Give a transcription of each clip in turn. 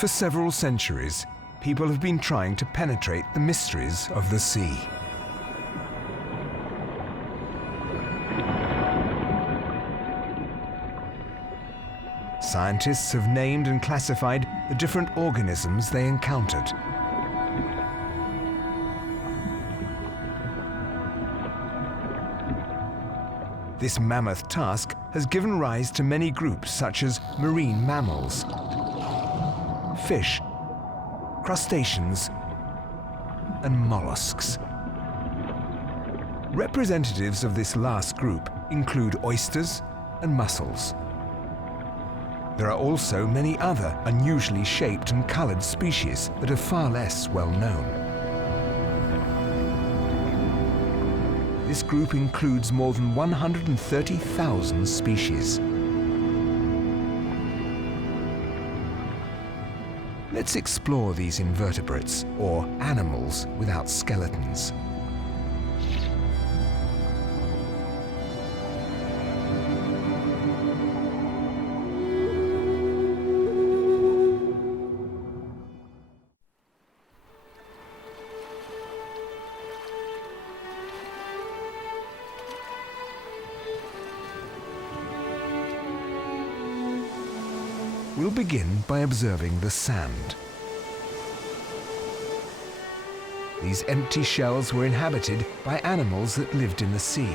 For several centuries, people have been trying to penetrate the mysteries of the sea. Scientists have named and classified the different organisms they encountered. This mammoth task has given rise to many groups such as marine mammals, fish, crustaceans, and mollusks. Representatives of this last group include oysters and mussels. There are also many other unusually shaped and colored species that are far less well known. This group includes more than 130,000 species. Let's explore these invertebrates, or animals without skeletons. We'll begin by observing the sand. These empty shells were inhabited by animals that lived in the sea.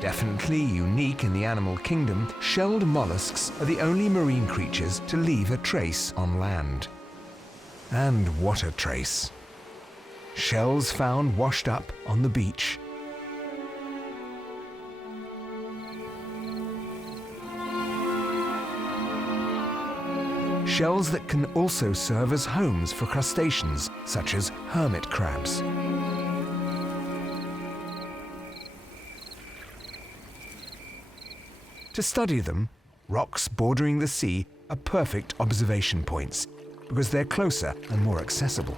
Definitely unique in the animal kingdom, shelled mollusks are the only marine creatures to leave a trace on land. And what a trace! Shells found washed up on the beach. Shells that can also serve as homes for crustaceans, such as hermit crabs. To study them, rocks bordering the sea are perfect observation points because they're closer and more accessible.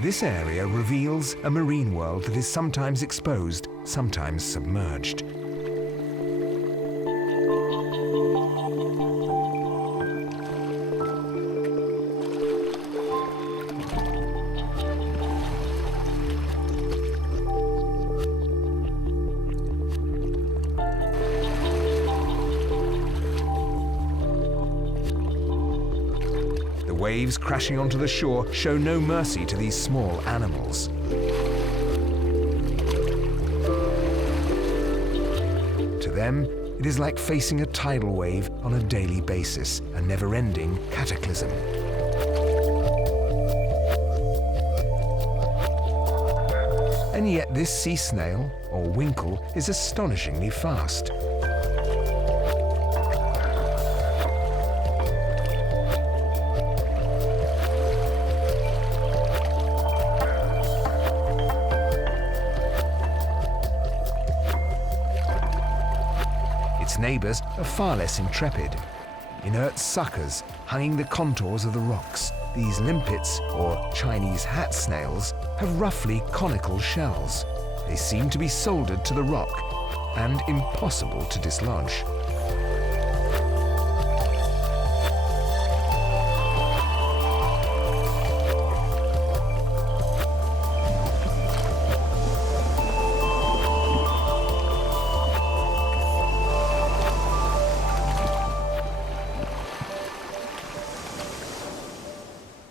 This area reveals a marine world that is sometimes exposed, sometimes submerged. Waves crashing onto the shore show no mercy to these small animals. To them, it is like facing a tidal wave on a daily basis, a never-ending cataclysm. And yet this sea snail, or winkle, is astonishingly fast. Neighbours are far less intrepid. Inert suckers hugging the contours of the rocks, these limpets, or Chinese hat snails, have roughly conical shells. They seem to be soldered to the rock and impossible to dislodge.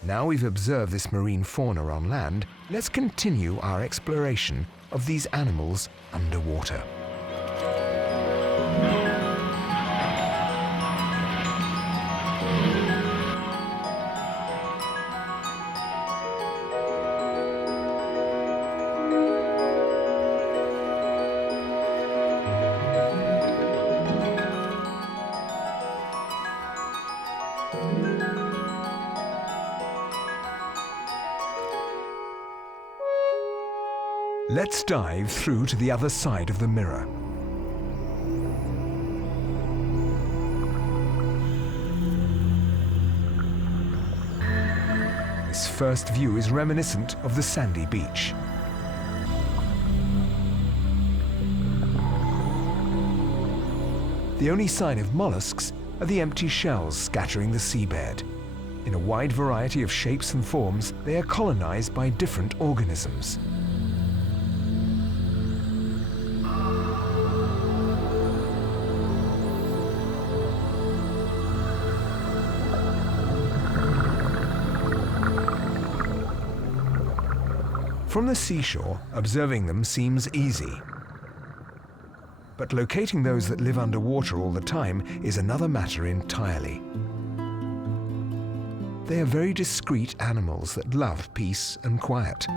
Now we've observed this marine fauna on land, let's continue our exploration of these animals underwater. Let's dive through to the other side of the mirror. This first view is reminiscent of the sandy beach. The only sign of mollusks are the empty shells scattering the seabed. In a wide variety of shapes and forms, they are colonized by different organisms. From the seashore, observing them seems easy. But locating those that live underwater all the time is another matter entirely. They are very discreet animals that love peace and quiet.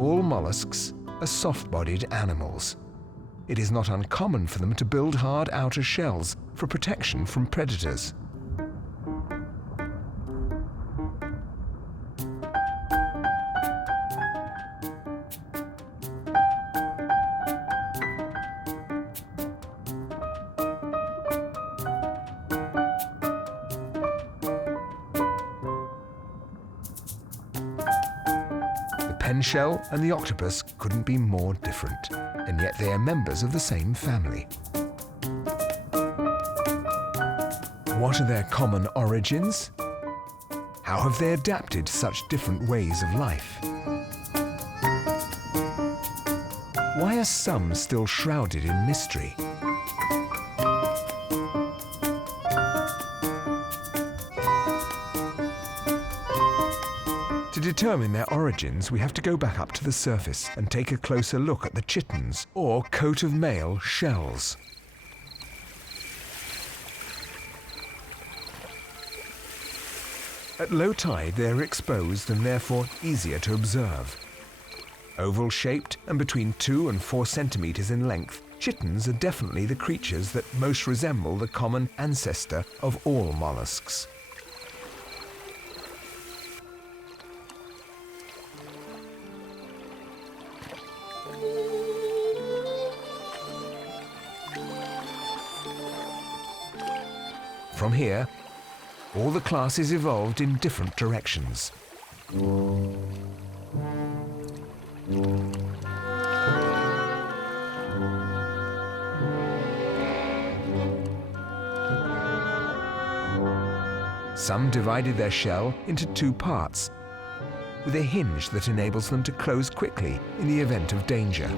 All mollusks are soft-bodied animals. It is not uncommon for them to build hard outer shells for protection from predators. The pen shell and the octopus couldn't be more different, and yet they are members of the same family. What are their common origins? How have they adapted to such different ways of life? Why are some still shrouded in mystery? To determine their origins, we have to go back up to the surface and take a closer look at the chitons, or coat of mail shells. At low tide, they are exposed and therefore easier to observe. Oval-shaped and between 2 and 4 centimeters in length, chitons are definitely the creatures that most resemble the common ancestor of all mollusks. From here, all the classes evolved in different directions. Some divided their shell into 2 parts, with a hinge that enables them to close quickly in the event of danger.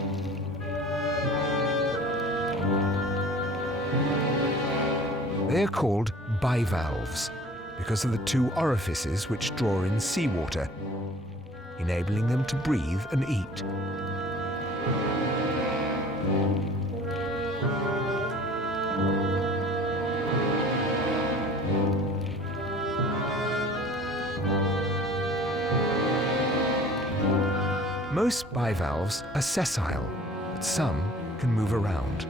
They are called bivalves because of the 2 orifices which draw in seawater, enabling them to breathe and eat. Most bivalves are sessile, but some can move around.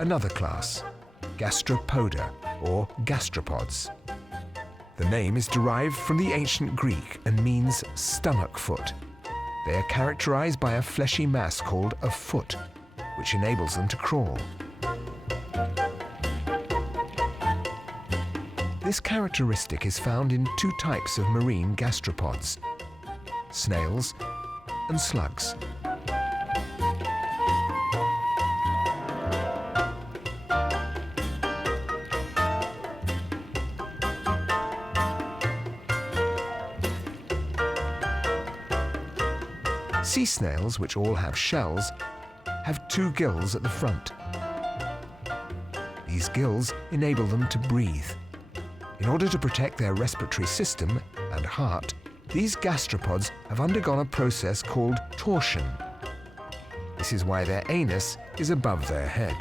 Another class, gastropoda, or gastropods. The name is derived from the ancient Greek and means stomach foot. They are characterized by a fleshy mass called a foot, which enables them to crawl. This characteristic is found in 2 types of marine gastropods, snails and slugs. Sea snails, which all have shells, have 2 gills at the front. These gills enable them to breathe. In order to protect their respiratory system and heart, these gastropods have undergone a process called torsion. This is why their anus is above their head.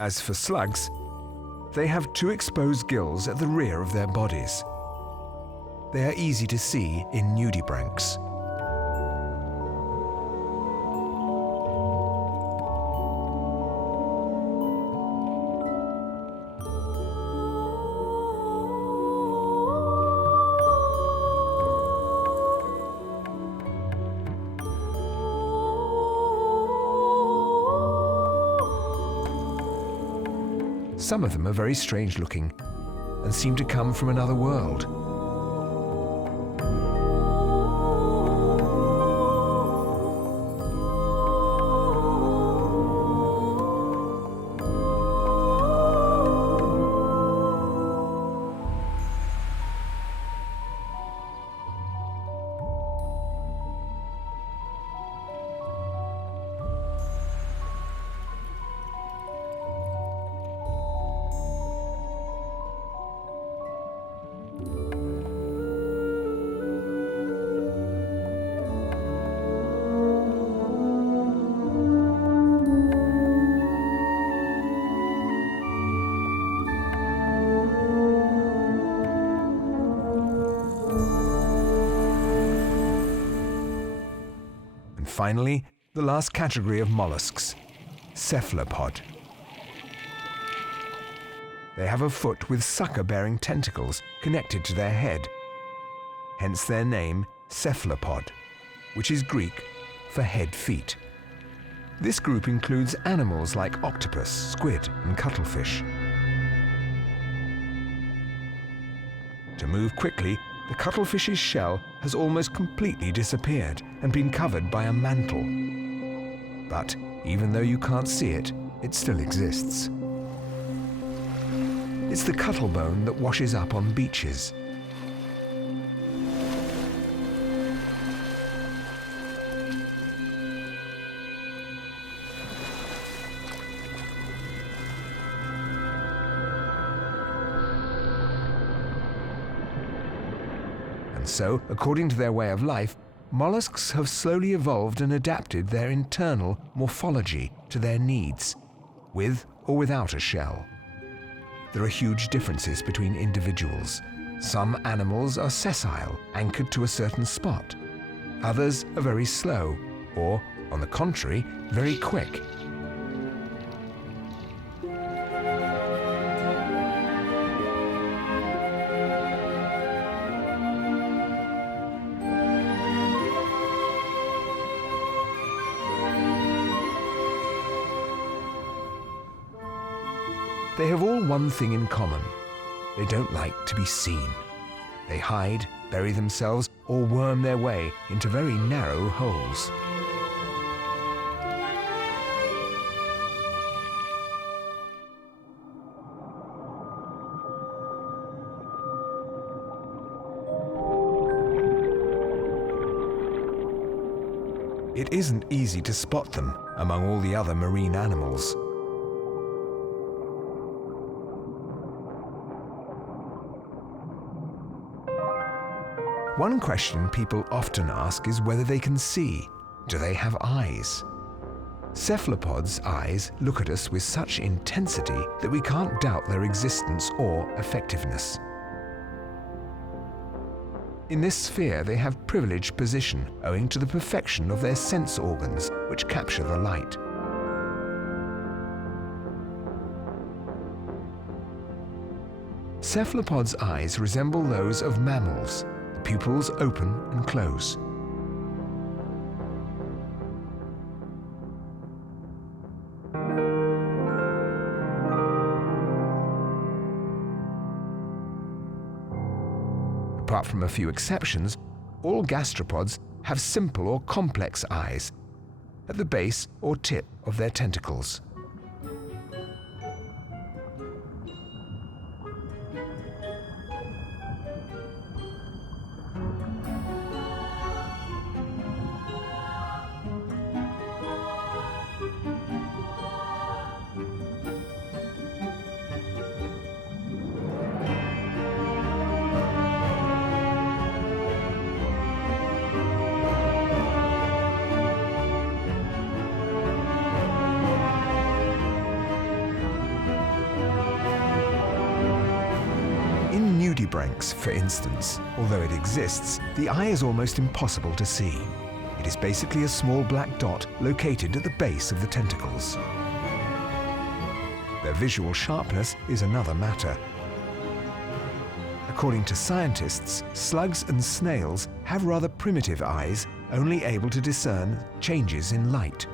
As for slugs, They have two exposed gills at the rear of their bodies. They are easy to see in nudibranchs. Some of them are very strange looking and seem to come from another world. Finally, the last category of mollusks, cephalopod. They have a foot with sucker-bearing tentacles connected to their head, hence their name cephalopod, which is Greek for head feet. This group includes animals like octopus, squid, and cuttlefish. To move quickly, the cuttlefish's shell has almost completely disappeared and been covered by a mantle. But even though you can't see it, it still exists. It's the cuttlebone that washes up on beaches. So, according to their way of life, mollusks have slowly evolved and adapted their internal morphology to their needs, with or without a shell. There are huge differences between individuals. Some animals are sessile, anchored to a certain spot. Others are very slow, or, on the contrary, very quick. They have all one thing in common. They don't like to be seen. They hide, bury themselves, or worm their way into very narrow holes. It isn't easy to spot them among all the other marine animals. One question people often ask is whether they can see. Do they have eyes? Cephalopods' eyes look at us with such intensity that we can't doubt their existence or effectiveness. In this sphere, they have privileged position owing to the perfection of their sense organs, which capture the light. Cephalopods' eyes resemble those of mammals. The pupils open and close. Apart from a few exceptions, all gastropods have simple or complex eyes at the base or tip of their tentacles. Branchs, for instance, although it exists, the eye is almost impossible to see. It is basically a small black dot located at the base of the tentacles. Their visual sharpness is another matter. According to scientists, slugs and snails have rather primitive eyes, only able to discern changes in light.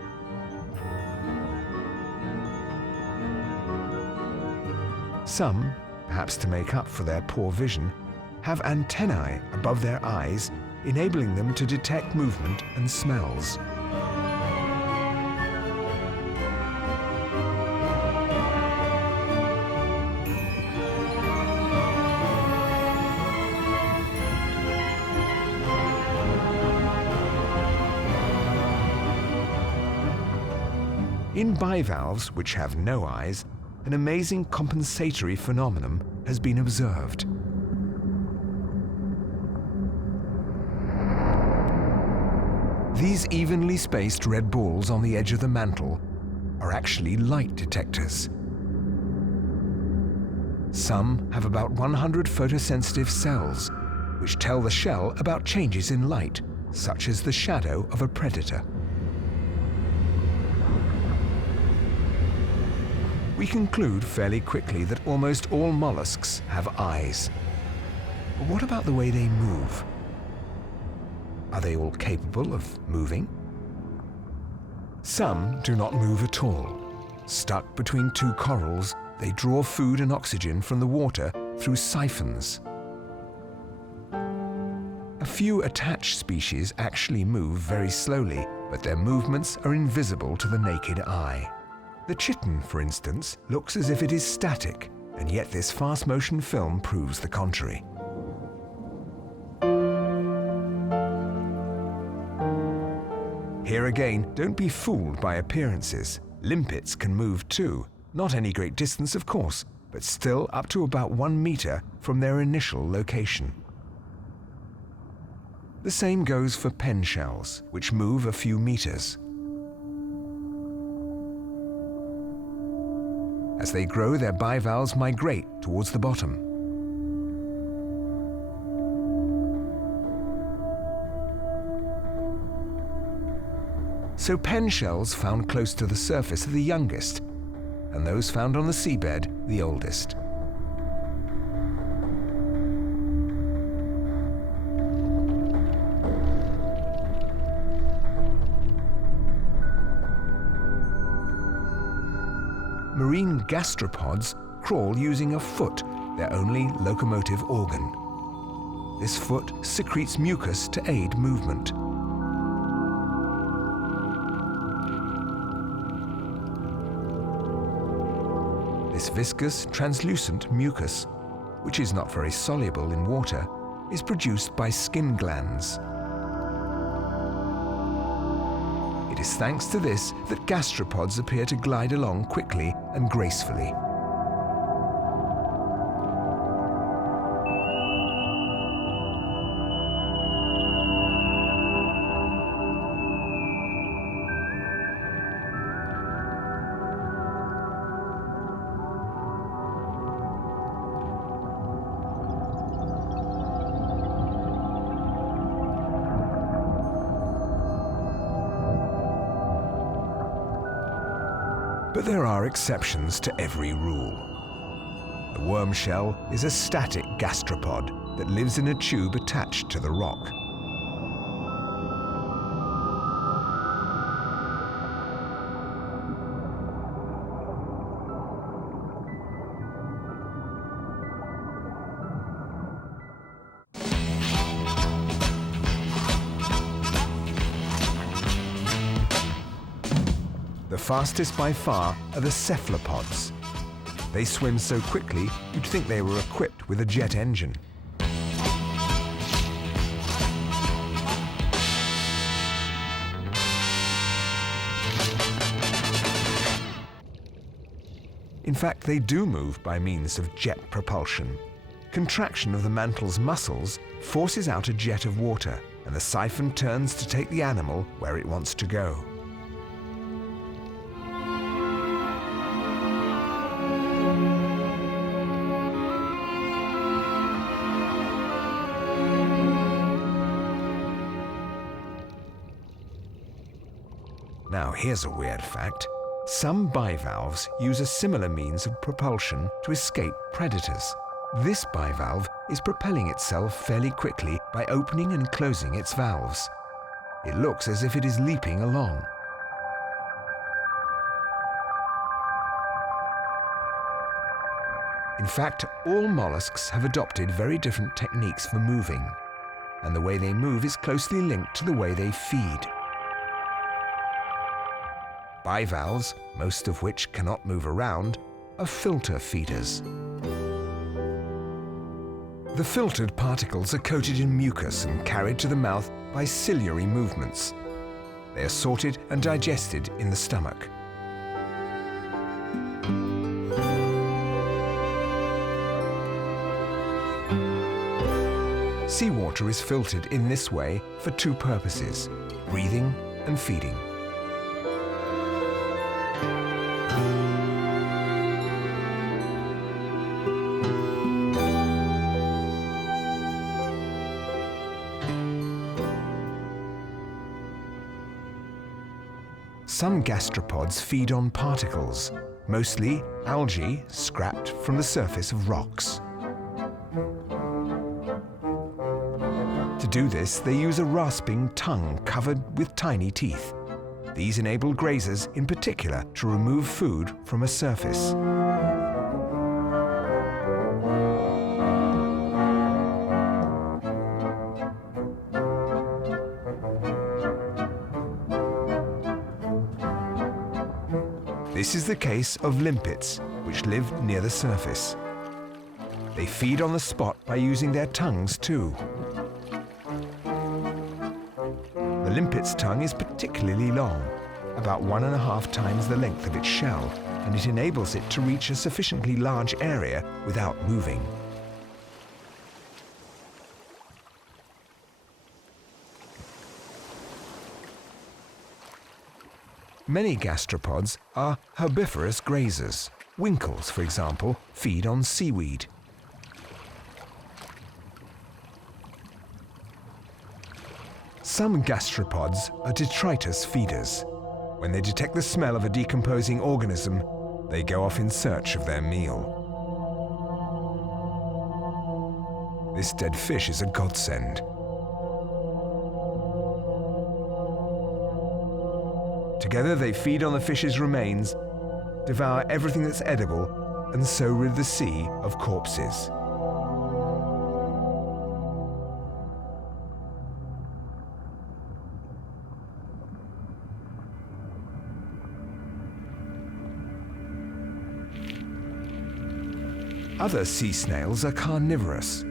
Some, perhaps to make up for their poor vision, have antennae above their eyes, enabling them to detect movement and smells. In bivalves, which have no eyes, an amazing compensatory phenomenon has been observed. These evenly spaced red balls on the edge of the mantle are actually light detectors. Some have about 100 photosensitive cells, which tell the shell about changes in light, such as the shadow of a predator. We conclude fairly quickly that almost all mollusks have eyes. But what about the way they move? Are they all capable of moving? Some do not move at all. Stuck between two corals, they draw food and oxygen from the water through siphons. A few attached species actually move very slowly, but their movements are invisible to the naked eye. The chitin, for instance, looks as if it is static, and yet this fast-motion film proves the contrary. Here again, don't be fooled by appearances. Limpets can move too. Not any great distance, of course, but still up to about 1 meter from their initial location. The same goes for pen shells, which move a few meters. As they grow, their bivalves migrate towards the bottom. So pen shells found close to the surface are the youngest, and those found on the seabed the oldest. Marine gastropods crawl using a foot, their only locomotive organ. This foot secretes mucus to aid movement. This viscous, translucent mucus, which is not very soluble in water, is produced by skin glands. It is thanks to this that gastropods appear to glide along quickly and gracefully. But there are exceptions to every rule. The worm shell is a static gastropod that lives in a tube attached to the rock. The fastest by far are the cephalopods. They swim so quickly, you'd think they were equipped with a jet engine. In fact, they do move by means of jet propulsion. Contraction of the mantle's muscles forces out a jet of water, and the siphon turns to take the animal where it wants to go. Now here's a weird fact. Some bivalves use a similar means of propulsion to escape predators. This bivalve is propelling itself fairly quickly by opening and closing its valves. It looks as if it is leaping along. In fact, all mollusks have adopted very different techniques for moving, and the way they move is closely linked to the way they feed. Bivalves, most of which cannot move around, are filter feeders. The filtered particles are coated in mucus and carried to the mouth by ciliary movements. They are sorted and digested in the stomach. Seawater is filtered in this way for two purposes: breathing and feeding. Some gastropods feed on particles, mostly algae scrapped from the surface of rocks. To do this, they use a rasping tongue covered with tiny teeth. These enable grazers, in particular, to remove food from a surface. This is the case of limpets, which live near the surface. They feed on the spot by using their tongues too. The limpet's tongue is particularly long, about 1.5 times the length of its shell, and it enables it to reach a sufficiently large area without moving. Many gastropods are herbivorous grazers. Winkles, for example, feed on seaweed. Some gastropods are detritus feeders. When they detect the smell of a decomposing organism, they go off in search of their meal. This dead fish is a godsend. Together they feed on the fish's remains, devour everything that's edible, and so rid the sea of corpses. Other sea snails are carnivorous.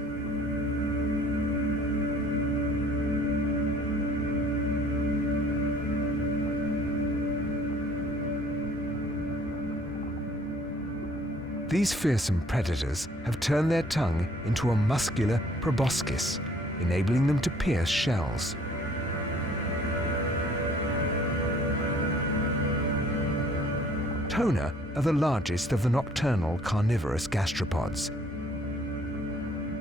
These fearsome predators have turned their tongue into a muscular proboscis, enabling them to pierce shells. Tona are the largest of the nocturnal carnivorous gastropods.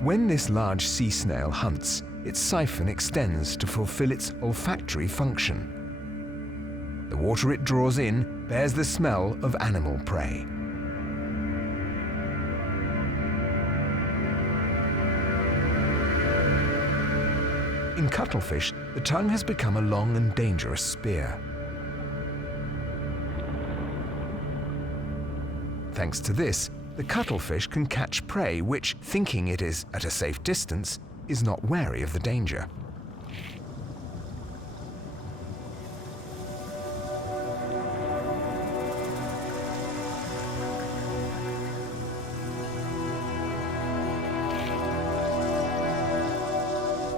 When this large sea snail hunts, its siphon extends to fulfill its olfactory function. The water it draws in bears the smell of animal prey. In cuttlefish, the tongue has become a long and dangerous spear. Thanks to this, the cuttlefish can catch prey which, thinking it is at a safe distance, is not wary of the danger.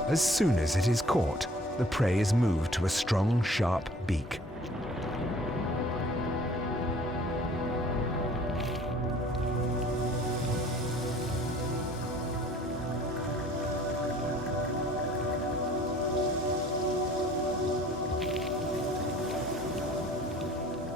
As soon as it is caught, the prey is moved to a strong, sharp beak.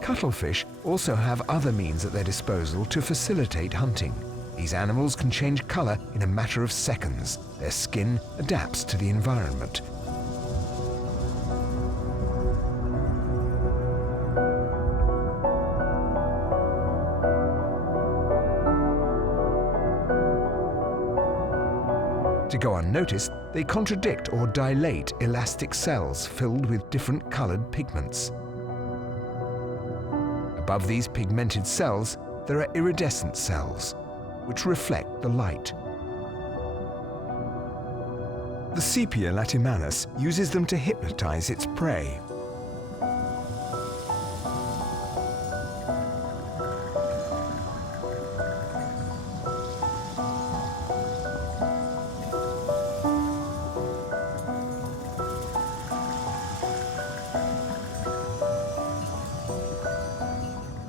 Cuttlefish also have other means at their disposal to facilitate hunting. These animals can change color in a matter of seconds. Their skin adapts to the environment. To go unnoticed, they contradict or dilate elastic cells filled with different colored pigments. Above these pigmented cells, there are iridescent cells, which reflect the light. The sepia latimanus uses them to hypnotize its prey.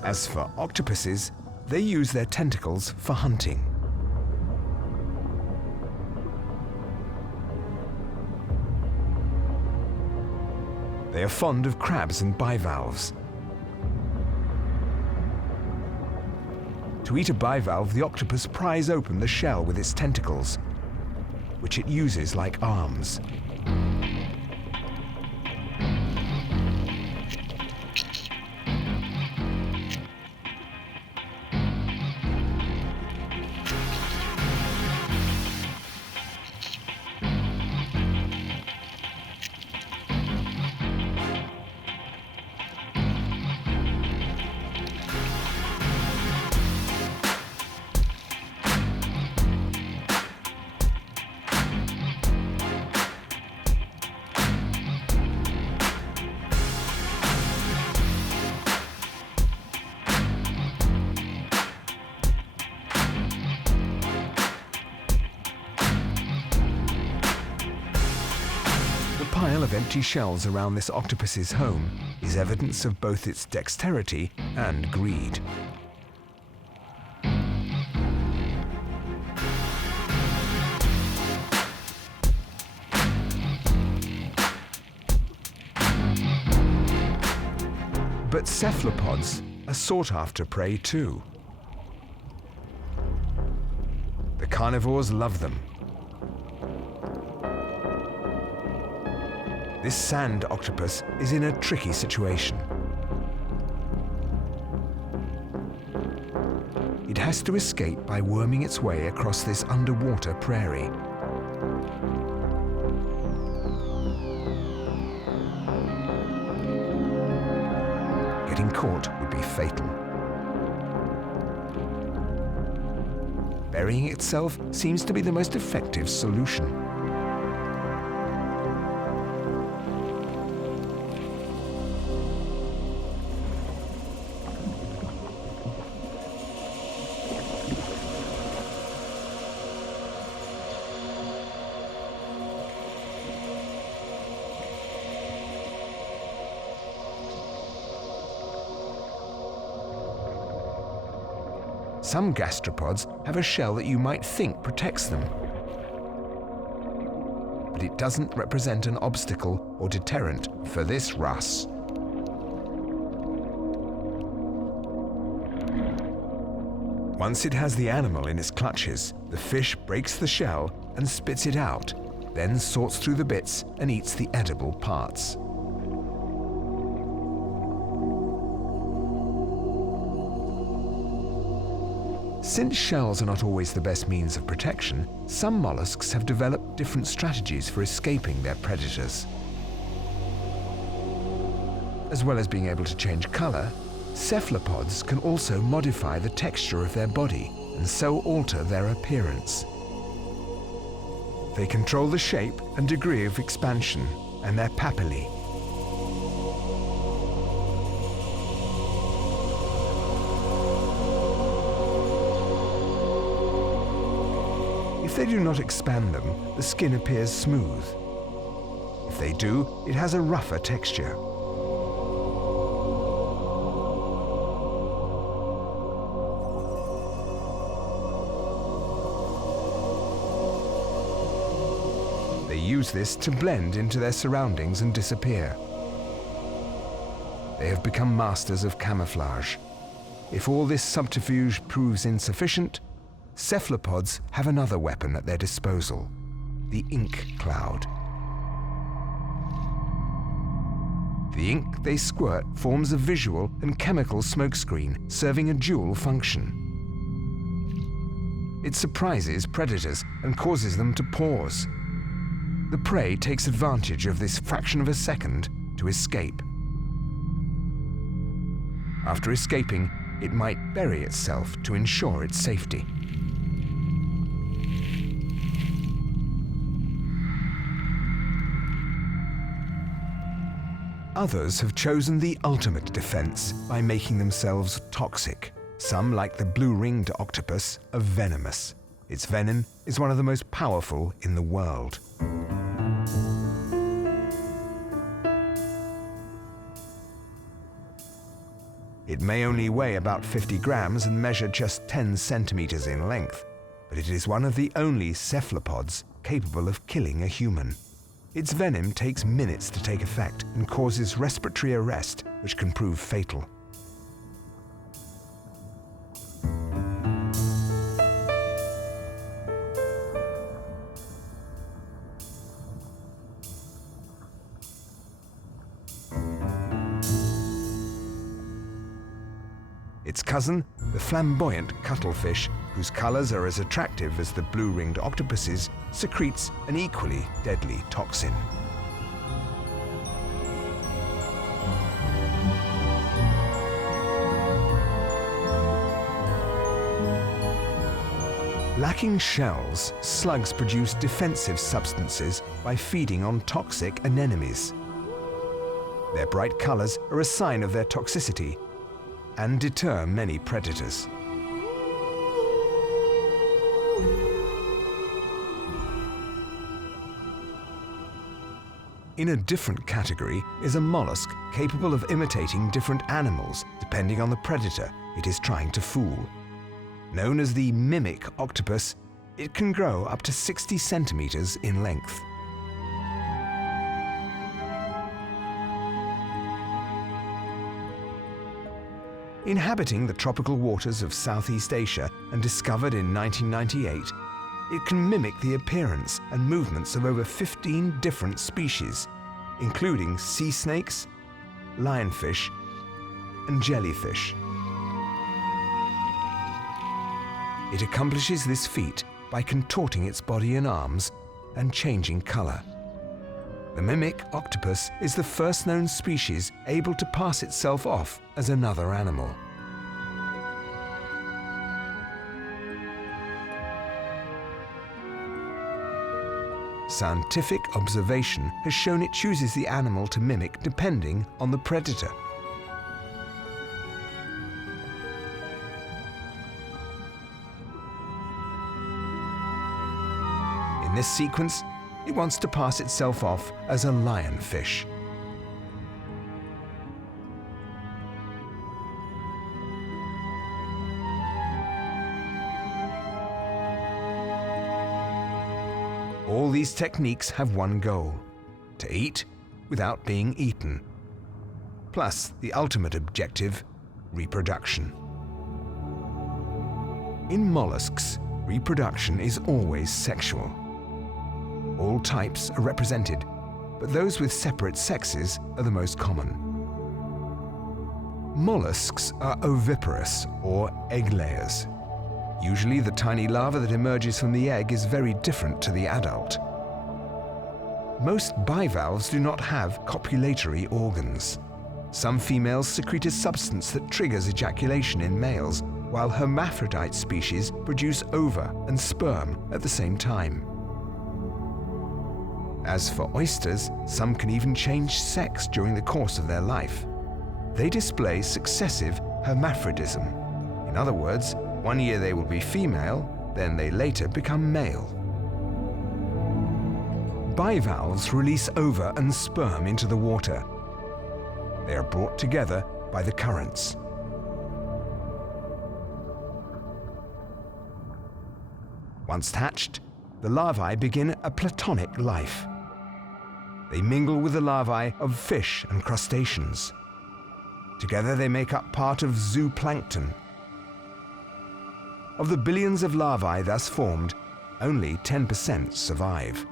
As for octopuses, they use their tentacles for hunting. They are fond of crabs and bivalves. To eat a bivalve, the octopus pries open the shell with its tentacles, which it uses like arms. The pile of empty shells around this octopus's home is evidence of both its dexterity and greed. But cephalopods are sought after prey too. The carnivores love them. This sand octopus is in a tricky situation. It has to escape by worming its way across this underwater prairie. Getting caught would be fatal. Burying itself seems to be the most effective solution. Some gastropods have a shell that you might think protects them, but it doesn't represent an obstacle or deterrent for this wrasse. Once it has the animal in its clutches, the fish breaks the shell and spits it out, then sorts through the bits and eats the edible parts. Since shells are not always the best means of protection, some mollusks have developed different strategies for escaping their predators. As well as being able to change color, cephalopods can also modify the texture of their body and so alter their appearance. They control the shape and degree of expansion and their papillae. If they do not expand them, the skin appears smooth. If they do, it has a rougher texture. They use this to blend into their surroundings and disappear. They have become masters of camouflage. If all this subterfuge proves insufficient, cephalopods have another weapon at their disposal, the ink cloud. The ink they squirt forms a visual and chemical smokescreen serving a dual function. It surprises predators and causes them to pause. The prey takes advantage of this fraction of a second to escape. After escaping, it might bury itself to ensure its safety. Others have chosen the ultimate defense by making themselves toxic. Some, like the blue-ringed octopus, are venomous. Its venom is one of the most powerful in the world. It may only weigh about 50 grams and measure just 10 centimeters in length, but it is one of the only cephalopods capable of killing a human. Its venom takes minutes to take effect and causes respiratory arrest, which can prove fatal. Its cousin, the flamboyant cuttlefish, whose colors are as attractive as the blue-ringed octopuses, secretes an equally deadly toxin. Lacking shells, slugs produce defensive substances by feeding on toxic anemones. Their bright colors are a sign of their toxicity and deter many predators. In a different category is a mollusk capable of imitating different animals depending on the predator it is trying to fool. Known as the mimic octopus, it can grow up to 60 centimeters in length. Inhabiting the tropical waters of Southeast Asia and discovered in 1998, it can mimic the appearance and movements of over 15 different species, including sea snakes, lionfish, and jellyfish. It accomplishes this feat by contorting its body and arms and changing color. The mimic octopus is the first known species able to pass itself off as another animal. Scientific observation has shown it chooses the animal to mimic depending on the predator. In this sequence, it wants to pass itself off as a lionfish. All these techniques have one goal: to eat without being eaten. Plus, the ultimate objective, reproduction. In mollusks, reproduction is always sexual. All types are represented, but those with separate sexes are the most common. Mollusks are oviparous or egg layers. Usually the tiny larva that emerges from the egg is very different to the adult. Most bivalves do not have copulatory organs. Some females secrete a substance that triggers ejaculation in males, while hermaphrodite species produce ova and sperm at the same time. As for oysters, some can even change sex during the course of their life. They display successive hermaphrodism. In other words, one year they will be female, then they later become male. Bivalves release ova and sperm into the water. They are brought together by the currents. Once hatched, the larvae begin a platonic life. They mingle with the larvae of fish and crustaceans. Together they make up part of zooplankton. Of the billions of larvae thus formed, only 10% survive.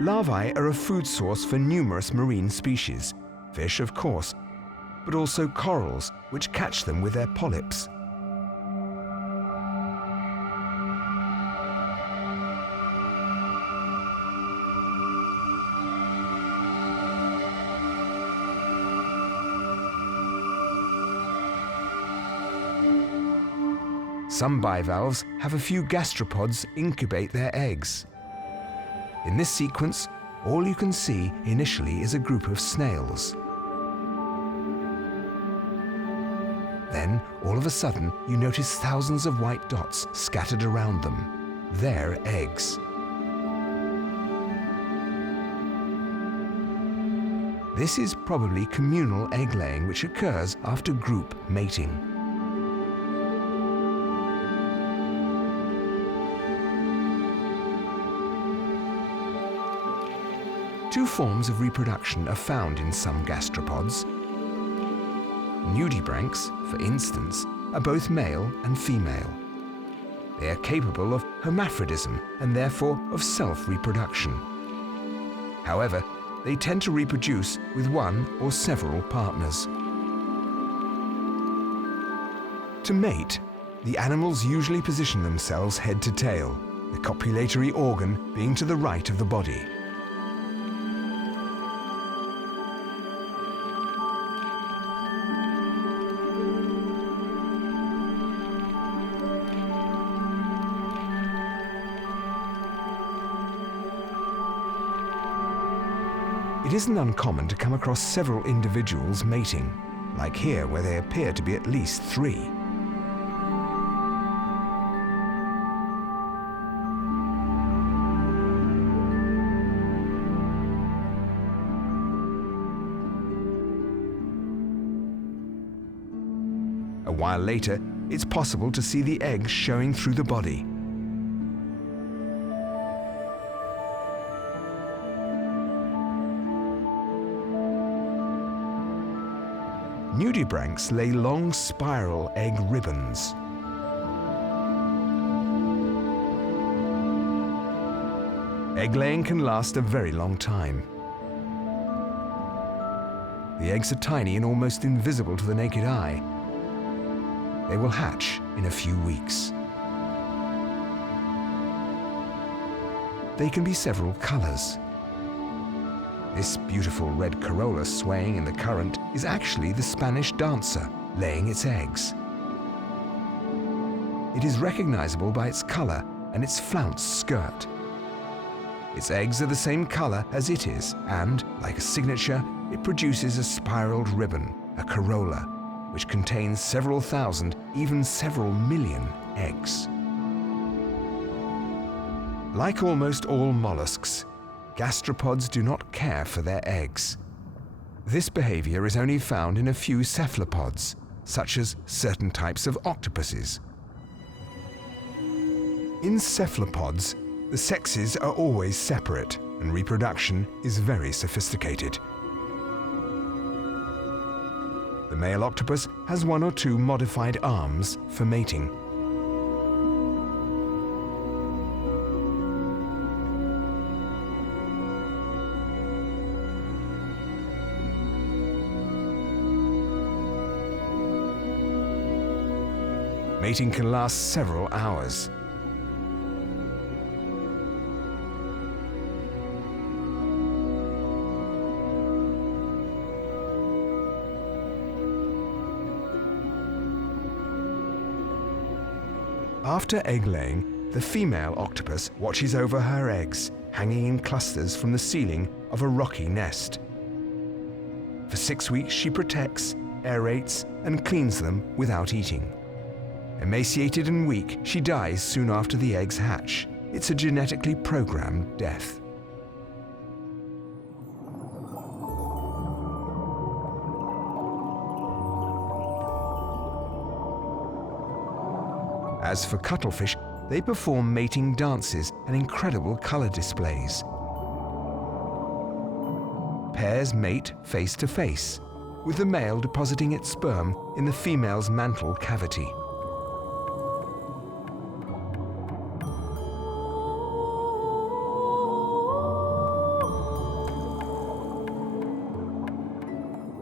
Larvae are a food source for numerous marine species, Fish, of course, but also corals, which catch them with their polyps. Some bivalves have a few gastropods incubate their eggs. In this sequence, all you can see initially is a group of snails. Then, all of a sudden, you notice thousands of white dots scattered around them. They're eggs. This is probably communal egg-laying which occurs after group mating. Two forms of reproduction are found in some gastropods. Nudibranchs, for instance, are both male and female. They are capable of hermaphrodism and therefore of self-reproduction. However, they tend to reproduce with one or several partners. To mate, the animals usually position themselves head to tail, the copulatory organ being to the right of the body. It isn't uncommon to come across several individuals mating, like here where they appear to be at least 3. A while later, it's possible to see the eggs showing through the body. Nudibranchs lay long spiral egg ribbons. Egg-laying can last a very long time. The eggs are tiny and almost invisible to the naked eye. They will hatch in a few weeks. They can be several colors. This beautiful red corolla swaying in the current is actually the Spanish dancer laying its eggs. It is recognizable by its color and its flounced skirt. Its eggs are the same color as it is, and, like a signature, it produces a spiraled ribbon, a corolla, which contains several thousand, even several million eggs. Like almost all mollusks, gastropods do not care for their eggs. This behavior is only found in a few cephalopods, such as certain types of octopuses. In cephalopods, the sexes are always separate, and reproduction is very sophisticated. The male octopus has 1 or 2 modified arms for mating. Mating can last several hours. After egg-laying, the female octopus watches over her eggs, hanging in clusters from the ceiling of a rocky nest. For 6 weeks, she protects, aerates, and cleans them without eating. Emaciated and weak, she dies soon after the eggs hatch. It's a genetically programmed death. As for cuttlefish, they perform mating dances and incredible color displays. Pairs mate face to face, with the male depositing its sperm in the female's mantle cavity.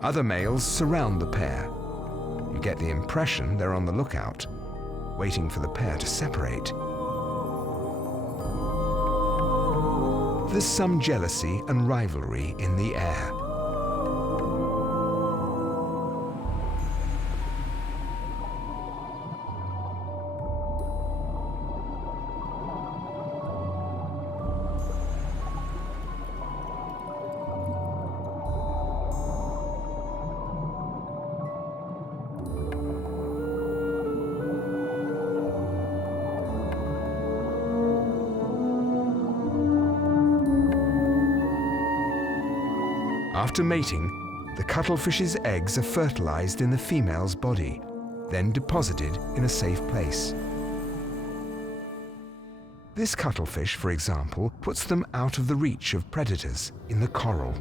Other males surround the pair. You get the impression they're on the lookout, waiting for the pair to separate. There's some jealousy and rivalry in the air. After mating, the cuttlefish's eggs are fertilized in the female's body, then deposited in a safe place. This cuttlefish, for example, puts them out of the reach of predators in the coral.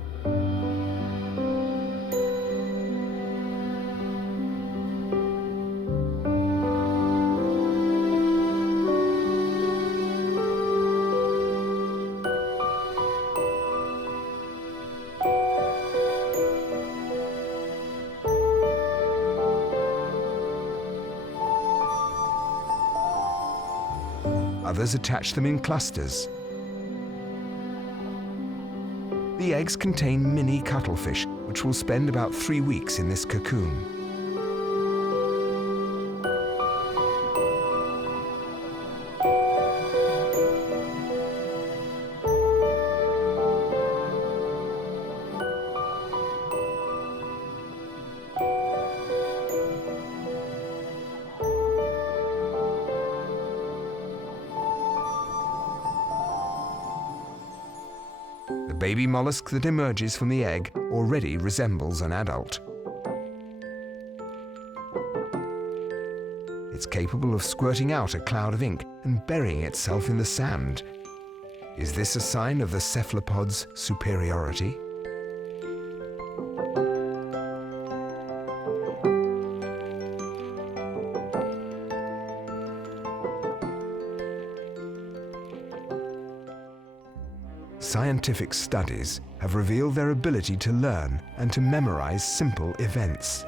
Others attach them in clusters. The eggs contain mini cuttlefish, which will spend about 3 weeks in this cocoon. The baby mollusk that emerges from the egg already resembles an adult. It's capable of squirting out a cloud of ink and burying itself in the sand. Is this a sign of the cephalopod's superiority? Scientific studies have revealed their ability to learn and to memorize simple events.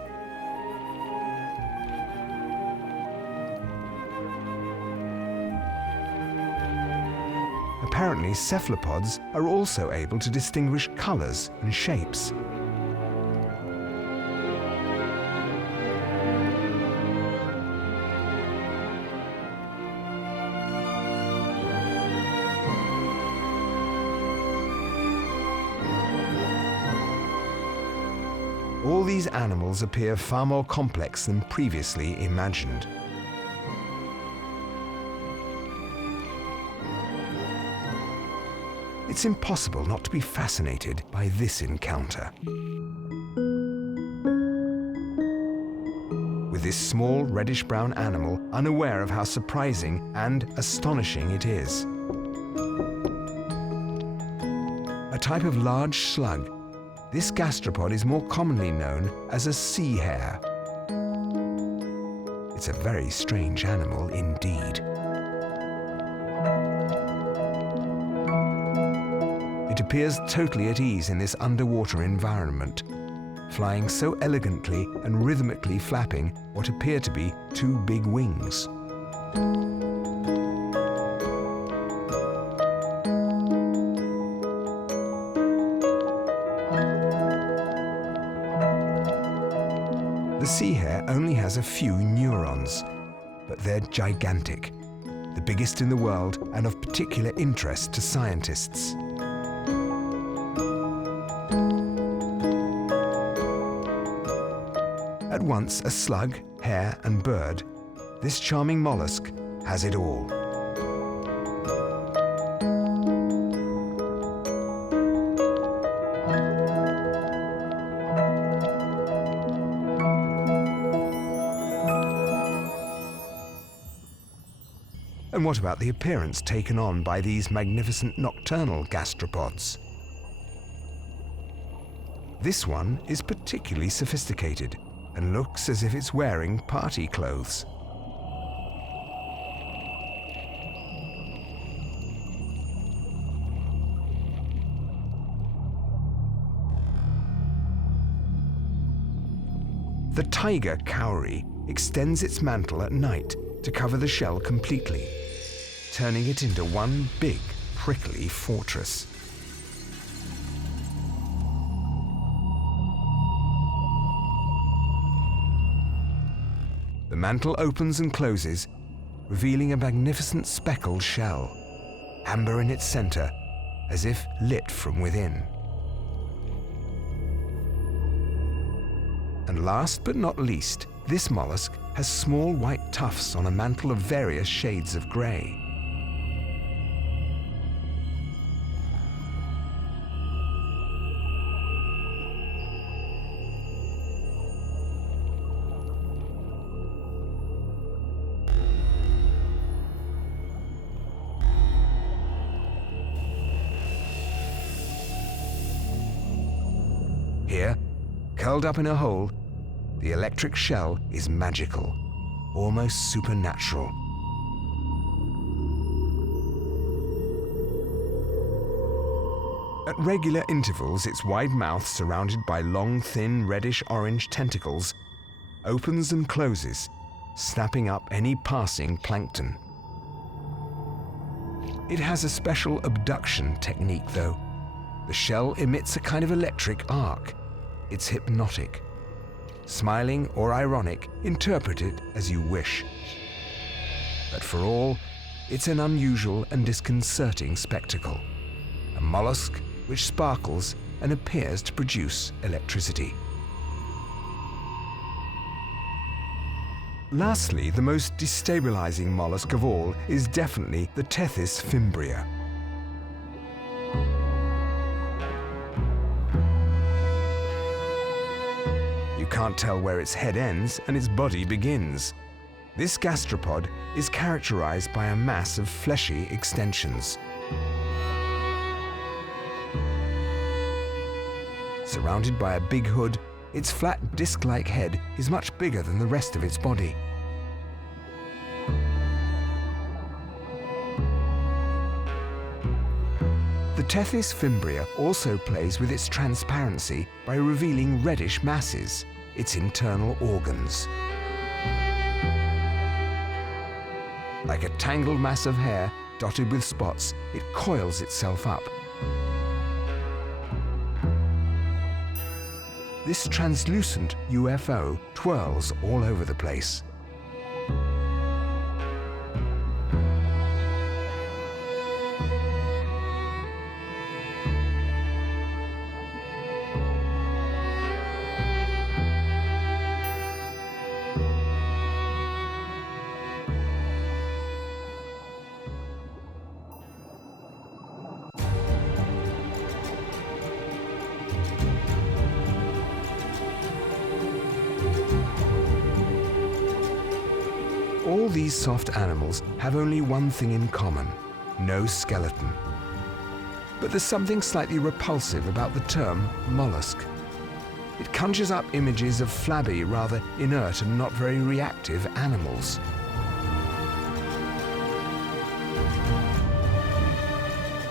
Apparently, cephalopods are also able to distinguish colors and shapes. All these animals appear far more complex than previously imagined. It's impossible not to be fascinated by this encounter. With this small reddish-brown animal unaware of how surprising and astonishing it is. A type of large slug, this gastropod is more commonly known as a sea hare. It's a very strange animal indeed. It appears totally at ease in this underwater environment, flying so elegantly and rhythmically flapping what appear to be 2 big wings. The sea hare only has a few neurons, but they're gigantic, the biggest in the world and of particular interest to scientists. At once a slug, hare and bird, this charming mollusk has it all. And what about the appearance taken on by these magnificent nocturnal gastropods? This one is particularly sophisticated and looks as if it's wearing party clothes. The tiger cowrie extends its mantle at night to cover the shell completely, turning it into one big, prickly fortress. The mantle opens and closes, revealing a magnificent speckled shell, amber in its center, as if lit from within. And last but not least, this mollusk has small white tufts on a mantle of various shades of gray. Here, curled up in a hole, the electric shell is magical, almost supernatural. At regular intervals, its wide mouth, surrounded by long, thin, reddish-orange tentacles, opens and closes, snapping up any passing plankton. It has a special abduction technique, though. The shell emits a kind of electric arc. It's hypnotic. Smiling or ironic, interpret it as you wish. But for all, it's an unusual and disconcerting spectacle. A mollusk which sparkles and appears to produce electricity. Lastly, the most destabilizing mollusk of all is definitely the Tethys fimbria. You can't tell where its head ends and its body begins. This gastropod is characterized by a mass of fleshy extensions. Surrounded by a big hood, its flat disc-like head is much bigger than the rest of its body. The Tethys fimbria also plays with its transparency by revealing reddish masses, its internal organs. Like a tangled mass of hair dotted with spots, it coils itself up. This translucent UFO twirls all over the place. All these soft animals have only one thing in common: no skeleton. But there's something slightly repulsive about the term mollusk. It conjures up images of flabby, rather inert and not very reactive animals.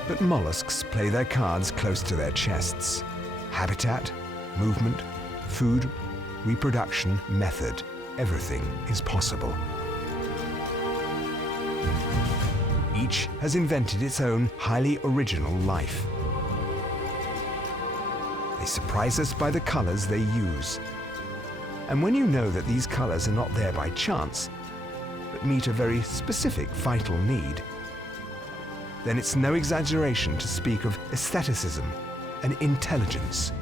But mollusks play their cards close to their chests. Habitat, movement, food, reproduction, method, everything is possible. Each has invented its own highly original life. They surprise us by the colors they use. And when you know that these colors are not there by chance, but meet a very specific vital need, then it's no exaggeration to speak of aestheticism and intelligence.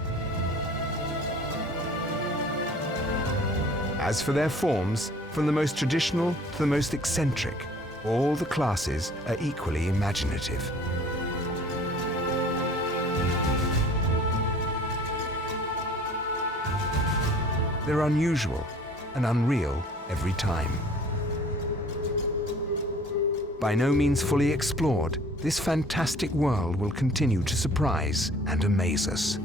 As for their forms, from the most traditional to the most eccentric, all the classes are equally imaginative. They're unusual and unreal every time. By no means fully explored, this fantastic world will continue to surprise and amaze us.